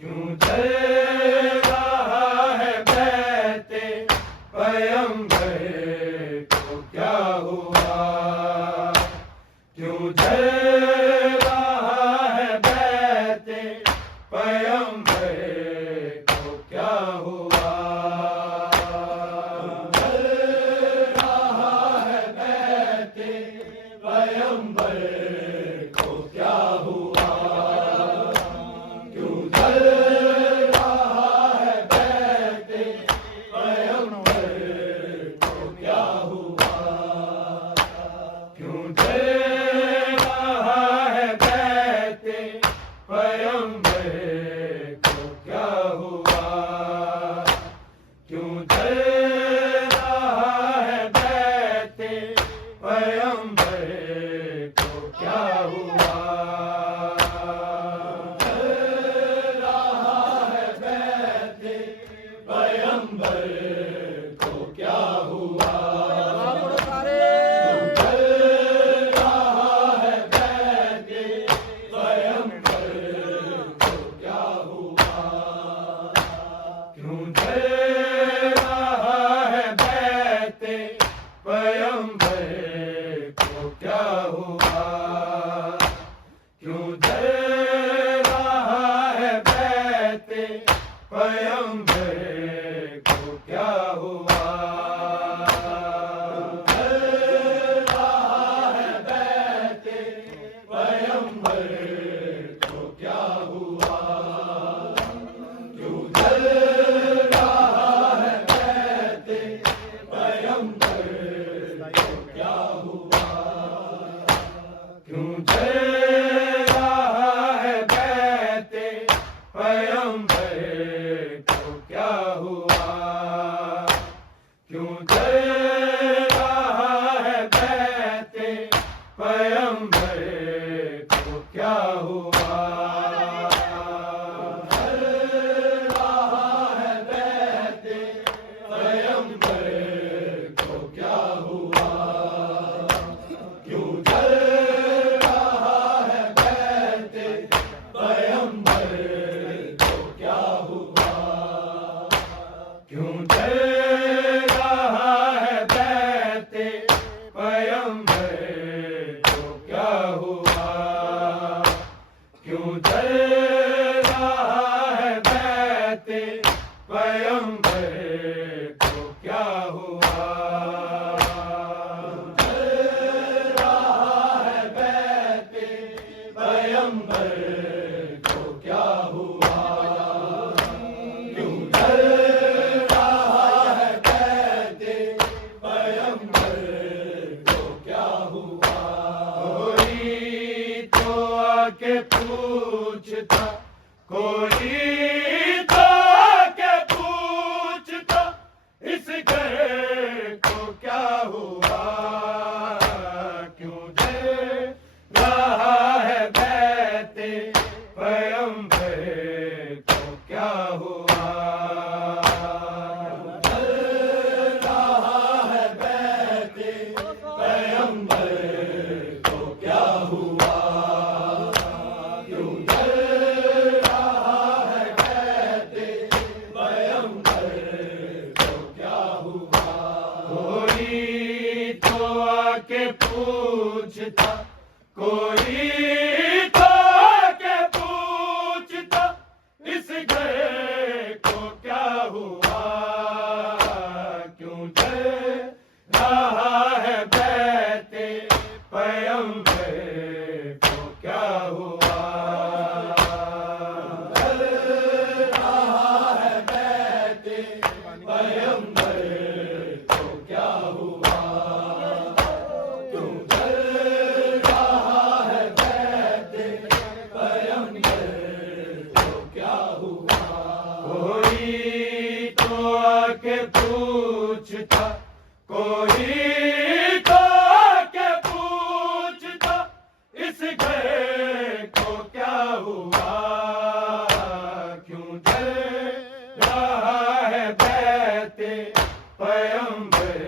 क्यों जल रहा है बहते पैगंबर को क्या हुआ? क्यों जल रहा है बहते पैगंबर को क्या हुआ? जल रहा है बहते पैगंबर को क्या हुआ? क्यों जल रहा है बहते पैगंबर को क्या हुआ? क्यों जल रहा है बहते पैगंबर को क्या हुआ? क्यों जल रहा है बहते पैगंबर को क्या हुआ? पैगंबर को क्या हुआ? जल रहा है बहते पैगंबर को क्या हुआ? क्यों जल रहा है बहते पैगंबर को क्या हुआ? क्यों जल रहा है बहते पैगंबर को क्या हुआ? जल रहा है बहते पैगंबर को क्या हुआ? क्यों जल रहा है बहते पैगंबर को क्या हुआ? क्यों जल रहा है बहते पैगंबर को क्या हुआ? क्यों जल रहा है बहते पैगंबर को क्या हुआ? जल रहा है बहते पैगंबर को क्या हुआ? क्यों जल रहा है बहते पैगंबर को क्या हुआ? क्यों जल रहा है बहते पैगंबर को क्या हुआ? क्यों जल रहा है बहते पैगंबर को क्या हुआ? जल रहा है बहते पैगंबर को क्या हुआ? क्यों जल रहा है बहते पैगंबर को क्या हुआ? कोई तो आके पूछता, कोई तो आके पूछता, इस घर को क्या हुआ? क्यों जल रहा है बहते पैगंबर को क्या हुआ? जल रहा है बहते पैगंबर को क्या हुआ? क्यों जल रहा है बहते पैगंबर को क्या हुआ? कोई तो आके पूछता, कोई तो आके पूछता, इस घर को क्या हुआ? क्यों जल रहा है बहते पैगंबर को क्या हुआ? जल रहा है बहते पैगंबर को क्या हुआ? क्यों जल रहा है बहते पैगंबर को क्या हुआ? कोई तो आके पूछता, कोई तो आके पूछता, इस घर को क्या हुआ? क्यों जल रहा है बहते पैगंबर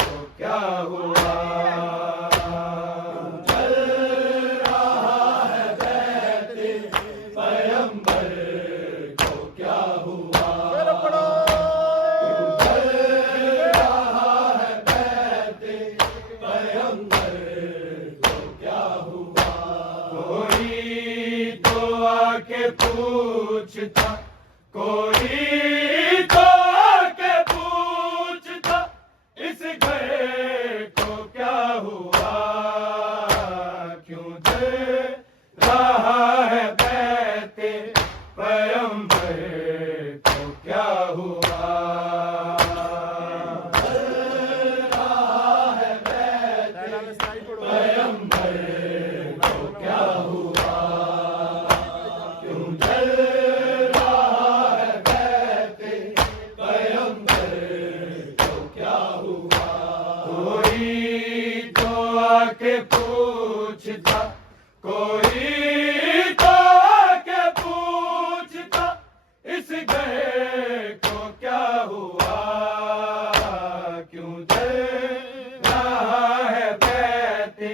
को क्या हुआ? जल रहा है बहते पैगंबर पूछता, कोई तो आके पूछता, इस घर को क्या हुआ, क्यों जल रहा है बैते पैगंबर को क्या हुआ। के पूछता, कोई तो आके पूछता, इस घर को क्या हुआ, क्यों जल रहा है बैते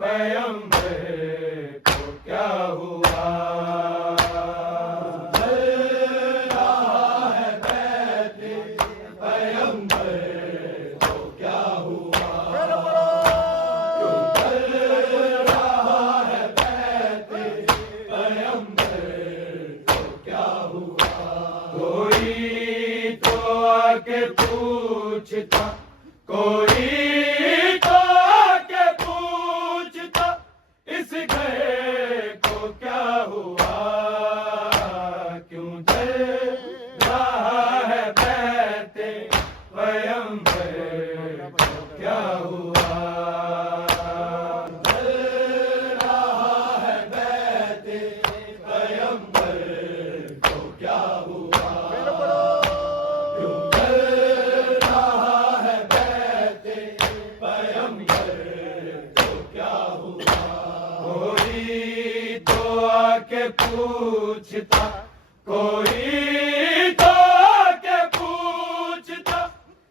पैगंबर को क्या हुआ। जल रहा है बैते पैगंबर को क्या हुआ। के पूछता, कोई तो आके पूछता, इस घर को क्या हुआ, क्यों जल रहा है बैते पैगंबर को क्या हुआ। जल रहा है बैते पैगंबर को क्या हुआ। के पूछता, कोई तो आके पूछता,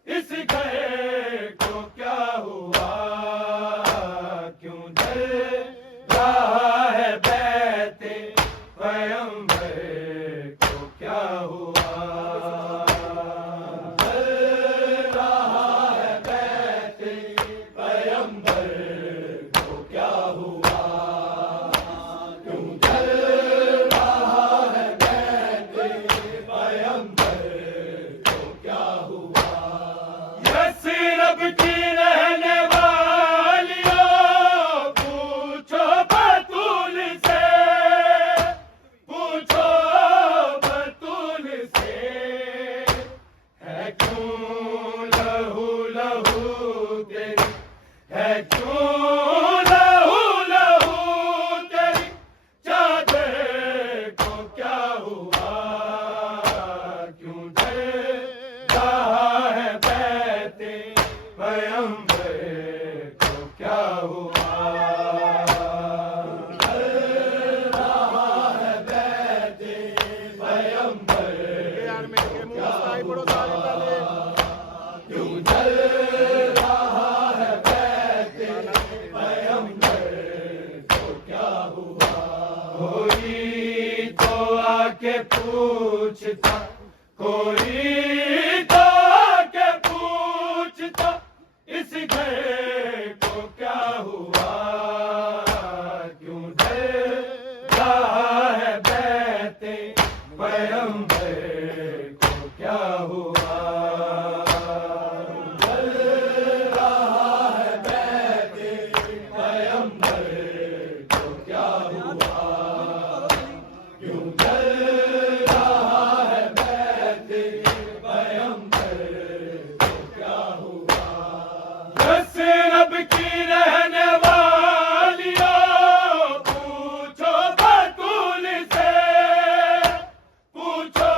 इस घर को क्या हुआ, क्यों जल रहा है बैते पैगंबर को क्या हुआ। जल रहा है बैते पैगंबर को क्या हुआ। है क्यों लहू लहू तेरी चादर को क्या हुआ, क्यों जल रहा है बैते पैगंबर को क्या हुआ। जल रहा है बैते पैगंबर को क्या हुआ, क्यों जल के पूछता, कोई तो आके पूछता, इस घर को क्या हुआ, क्यों जल रहा है बैते पैगंबर को क्या हुआ। जल रहा है बैते पैगंबर को क्या हुआ, क्यों जल रहा है बैते पैगंबर को क्या हुआ। बस रब की रहने वालियों पूछो बतूल से, पूछो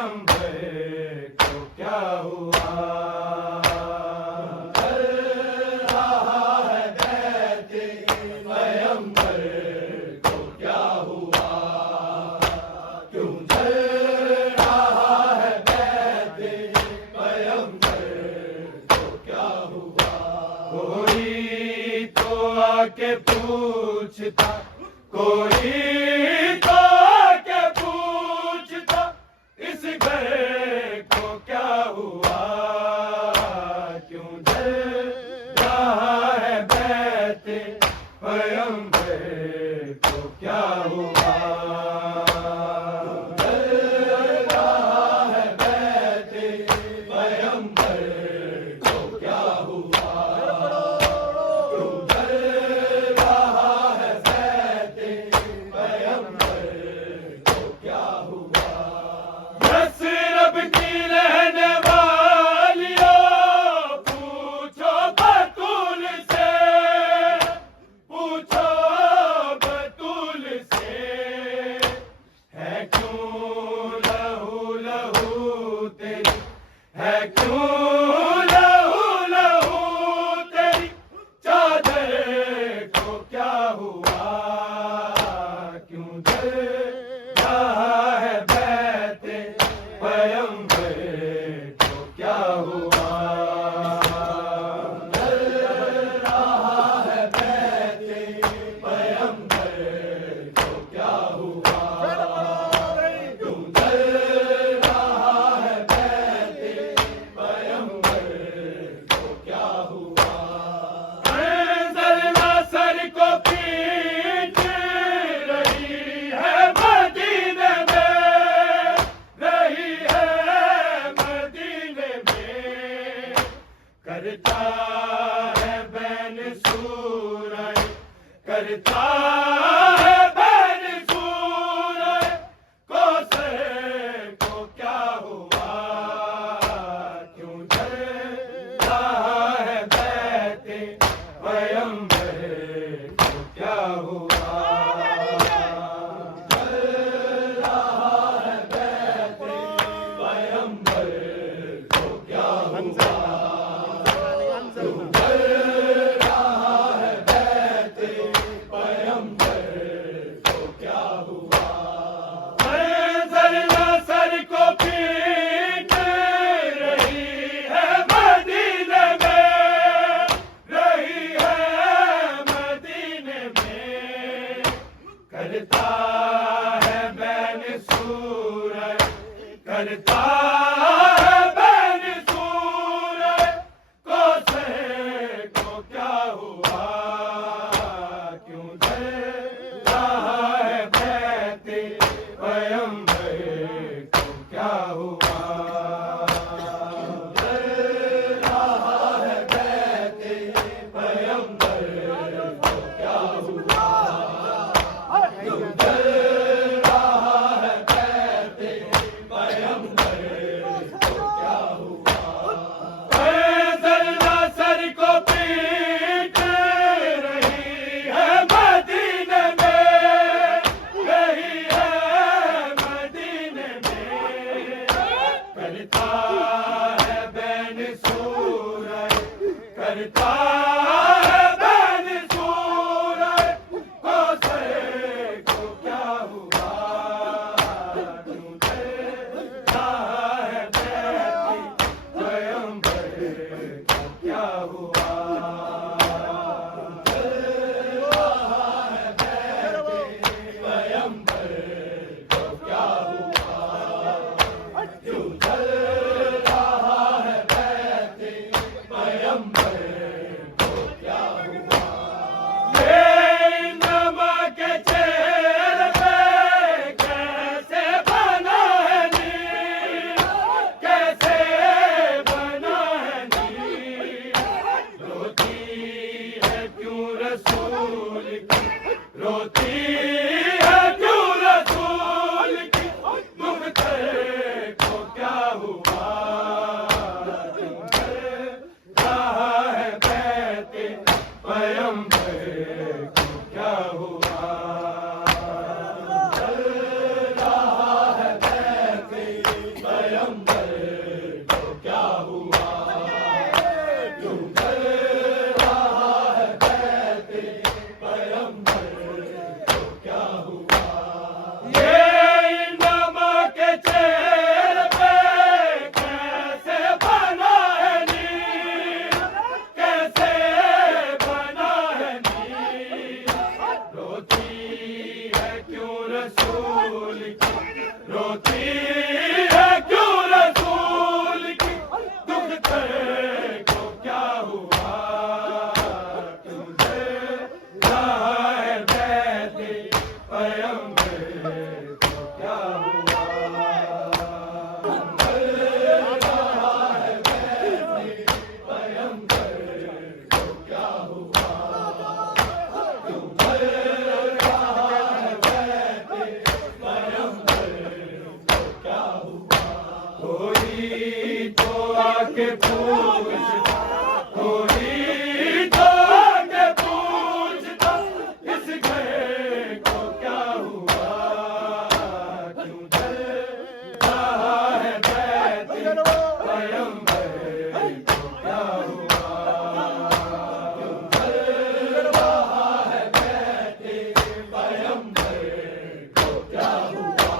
स्वयंवर को क्या हुआ? चल रहा है दैत्य स्वयंवर को क्या हुआ? क्यों चल रहा है दैत्य स्वयंवर को क्या हुआ? कोई तो आके पूछता, कोई तो आके पूछता, इस घर को क्या हुआ? क्यों जल रहा है दैत्य स्वयंवर को क्या हुआ? जल रहा है दैत्य स्वयंवर को क्या हुआ? क्यों जल रहा है दैत्य स्वयंवर को क्या हुआ? यस्रब की रहने वालियों, पूछो बतूल से, पूछो बतूल से, है क्यों लहू लहू तेरी, है क्यों लहू लहू तेरी, चादर को क्या हुआ? क्यों जल रहा है दैत्य स्वयंवर को क्या हुआ? जल रहा है दैत्य स्वयंवर को क्या हुआ? क्यों जल रहा है दैत्य स्वयंवर को क्या हुआ? जलना सर को पीट रही है मदीने में, रही है मदीने में, करता है बैन सूरज, करता है बैन सूरज, कौसर को क्या हुआ? क्यों जल रहा है दैत्य स्वयंवर को क्या हुआ? जल रहा है दैत्य स्वयंवर को क्या हुआ? क्यों जल रहा है दैत्य स्वयंवर को क्या हुआ? जलना सर को पीट रही है मदीने में, रही है मदीने में, करता है बैन सूरज, करता है बैन सूरज, कौसर को क्या हुआ? क्यों जल रहा है दैत्य स्वयंवर को क्या हुआ? जल रहा है दैत्य स्वयंवर को क्या हुआ? क्यों जल रहा है दैत्य स्वयंवर को क्या हुआ? जलना सर को पीट रही है मदीने में, रही है मदीने में, करता है बैन सूरज, करता है बैन सूरज, कौसर को क्या हुआ? क्यों जल रहा है दैत्य स्वयंवर को क्या हुआ? जल रहा है दैत्य स्वयंवर को क्या हुआ? क्यों जल पैगंबर को क्या हुआ, क्यों कर रहा है कहते पैगंबर को क्या हुआ। ये नमक के चेहरे पे कैसे बना है नीर, कैसे बना है नीर। रोती है क्यों रसूल की, रोती है क्यों रसूल की, दुख तेरे को क्या हुआ, क्यों दे रहा है कहते पैगंबर को क्या हुआ। कर रहा है कहते पैगंबर को क्या हुआ, क्यों कर रहा है कहते पैगंबर को क्या हुआ। कोई तो आके पूछता, कोई तो आके पूछता, इस घर को क्या हुआ, क्यों दे रहा है कहते पैगंबर को क्या हुआ, क्यों कर रहा है कहते पैगंबर को क्या हुआ,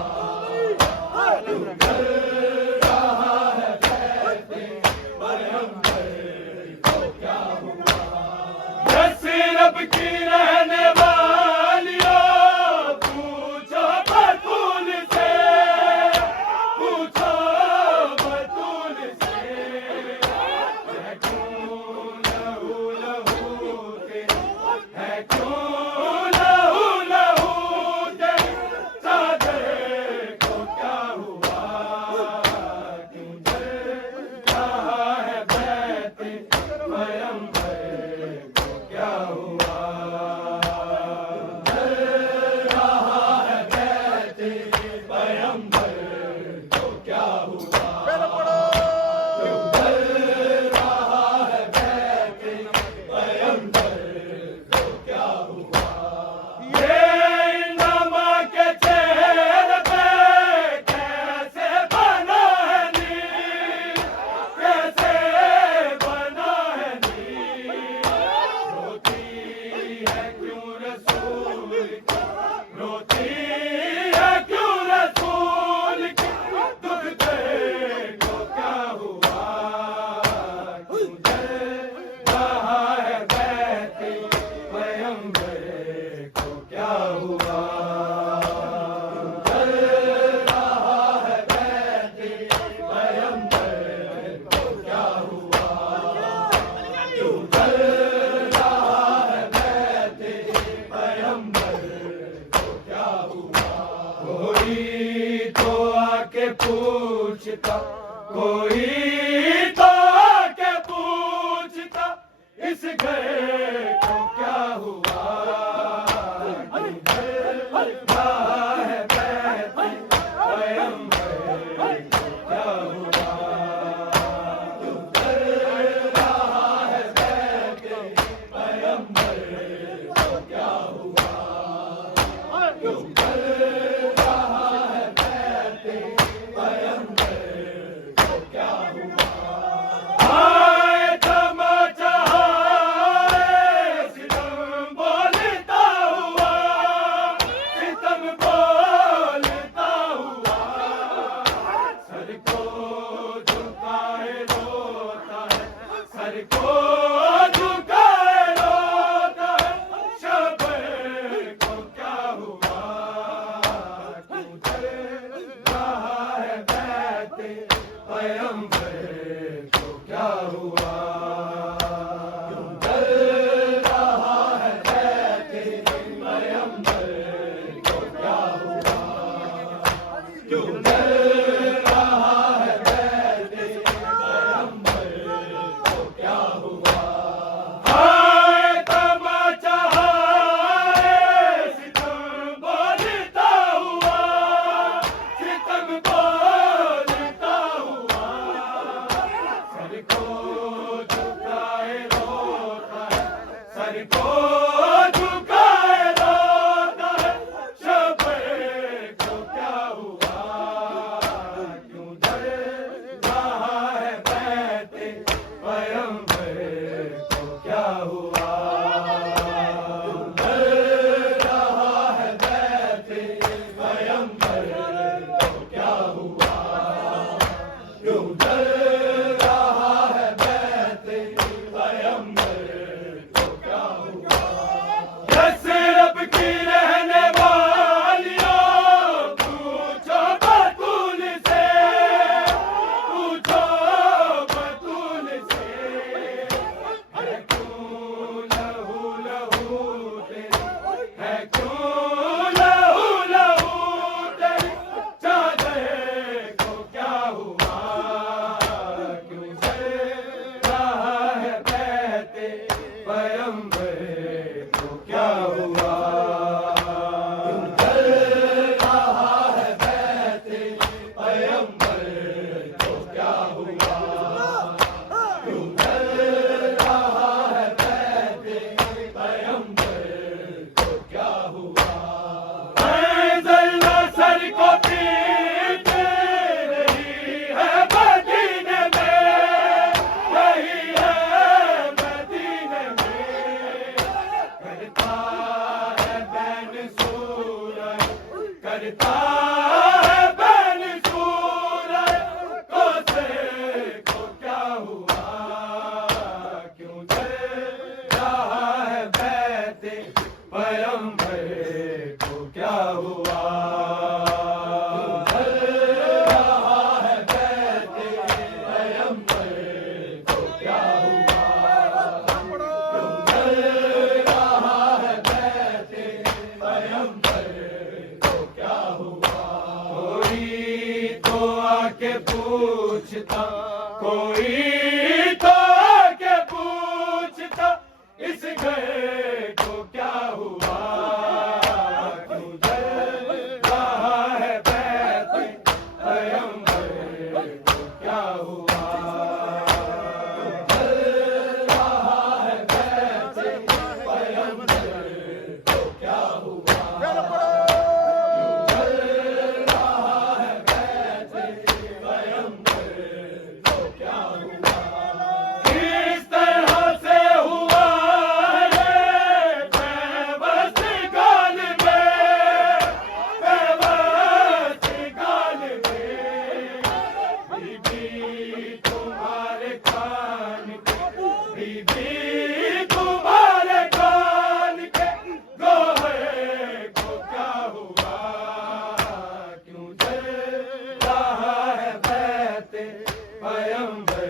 क्यों कर रहा है कहते पैगंबर को क्या हुआ। दस रब की रहने वालियों, पूछो बतूल से, पूछो बतूल से, है क्यों लहू लहू तेरी, है क्यों लहू लहू तेरी, चादर को क्या हुआ, क्यों दे रहा है कहते पैगंबर को क्या हुआ। कर रहा है कहते पैगंबर को क्या हुआ, क्यों कर रहा है कहते पैगंबर को क्या हुआ। ये नमक के चेहरे पे कैसे बना है नीर, कैसे बना है नीर। रोती है क्यों रसूल की, रोती है क्यों रसूल की, दुख तेरे को क्या हुआ, क्यों दे रहा है कहते पैगंबर को क्या हुआ, कर रहा है कहते पैगंबर को क्या हुआ, क्यों कर रहा है कहते पैगंबर को क्या हुआ। कोई तो आके पूछता, कोई तो आके पूछता, इस घर को क्या हुआ, क्यों कर रहा है कहते पैगंबर को क्या हुआ, क्यों कर रहा है कहते पैगंबर को क्या हुआ, क्यों कर रहा है कहते पैगंबर को क्या हुआ। हाय तमाचा हाय सितम बोलता हुआ, सितम बोलता हुआ, सर को झुकाए रोता है, सर को झुकाए रोता है, शबर को क्या हुआ, क्यों दे रहा है कहते पैगंबर को क्या हुआ, क्यों कर रहा है कहते पैगंबर को क्या हुआ, क्यों कर रहा है कहते पैगंबर को क्या हुआ। हाय तमाचा हाय सितम बोलता हुआ, सितम बोलता हुआ, सर को क्यों जल रहा है बैते पैगंबर को क्या हुआ। यस्रब की रहने वालियों पूछो बतूल से, पूछो बतूल से, है क्यों लहू लहू तेरी, है क्यों लहू लहू तेरी चादर को क्या हुआ। क्यों जल रहा है बहते पैगंबर को क्या हुआ। क्यों जल रहा है बहते पैगंबर को क्या हुआ। क्यों जल रहा है बहते पैगंबर को क्या हुआ। जल्ला सर को पीट रही है मदीने में, रही है मदीने में। करता है बैन सूरज, करता है बैन सूरज को से को क्या हुआ। क्यों जल रहा है बैते पैगंबर को क्या हुआ। क्यों जल रहा है बैते पैगंबर को क्या हुआ। क्यों जल रहा है बैते पैगंबर को क्या हुआ। कोई तो आके पूछता, कोई तो आके पूछता इस घर को क्या हुआ। क्यों जल रहा है बैते पैगंबर को क्या हुआ। क्यों जल रहा है बैते पैगंबर को क्या हुआ। क्यों जल रहा है बैते पैगंबर को क्या हुआ। किस तरह से हुआ ये बेबस गाल में, बेबस गाल में। बीबी तुम्हारे कान के, बीबी तुम्हारे कान के गोहर को क्या हुआ। क्यों जल रहा है बैते पैगंबर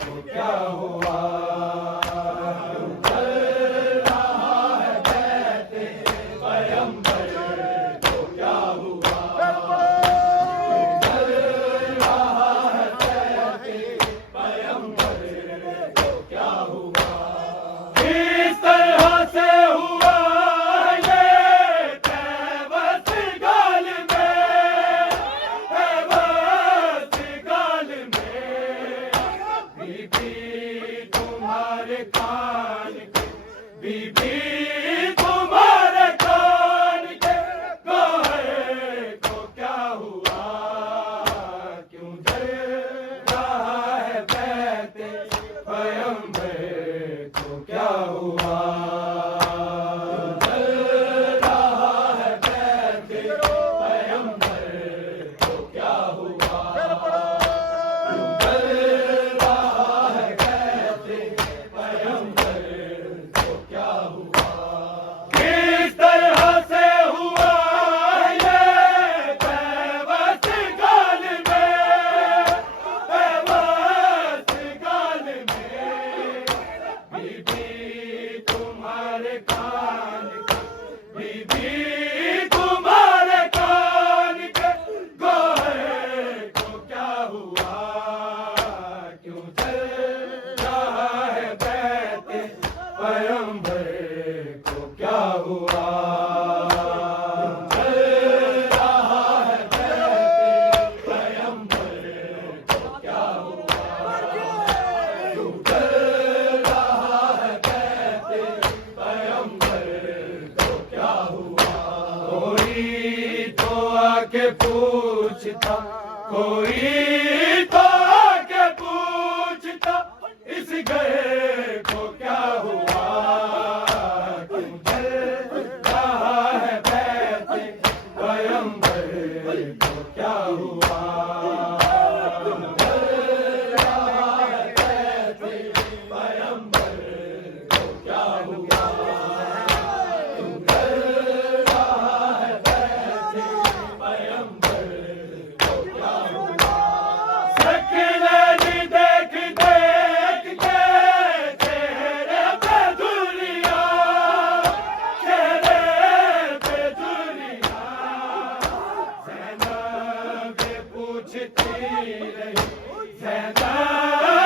को क्या हुआ। क्यों जल रहा है बैते पैगंबर को क्या हुआ। क्यों जल रहा है बैते पैगंबर को क्या हुआ। किस तरह से हुआ ये बेबस गाल में, बेबस गाल में। बीबी तुम्हारे कान के, बीबी तुम्हारे कान के गोहर को क्या हुआ। क्यों जल रहा है बैते पैगंबर को क्या हुआ। क्यों जल रहा है बैते पैगंबर को क्या हुआ। क्यों जल रहा है बैते पैगंबर को क्या हुआ। किस तरह से हुआ ये बेबस गाल में, बेबस गाल में। बीबी तुम्हारे कान के, बीबी तुम्हारे कान के गोहर को क्या हुआ। क्यों जल रहा है बैते पैगंबर को क्या हुआ। क्यों जल रहा है बैते पैगंबर को क्या हुआ। क्यों जल रहा है बैते पैगंबर को क्या हुआ। कोई तो आके पूछता, कोई तो आके पूछता इस घर को क्या हुआ। क्यों जल रहा है बैते पैगंबर को क्या हुआ। क्यों जल नहीं रही, ज़िंदा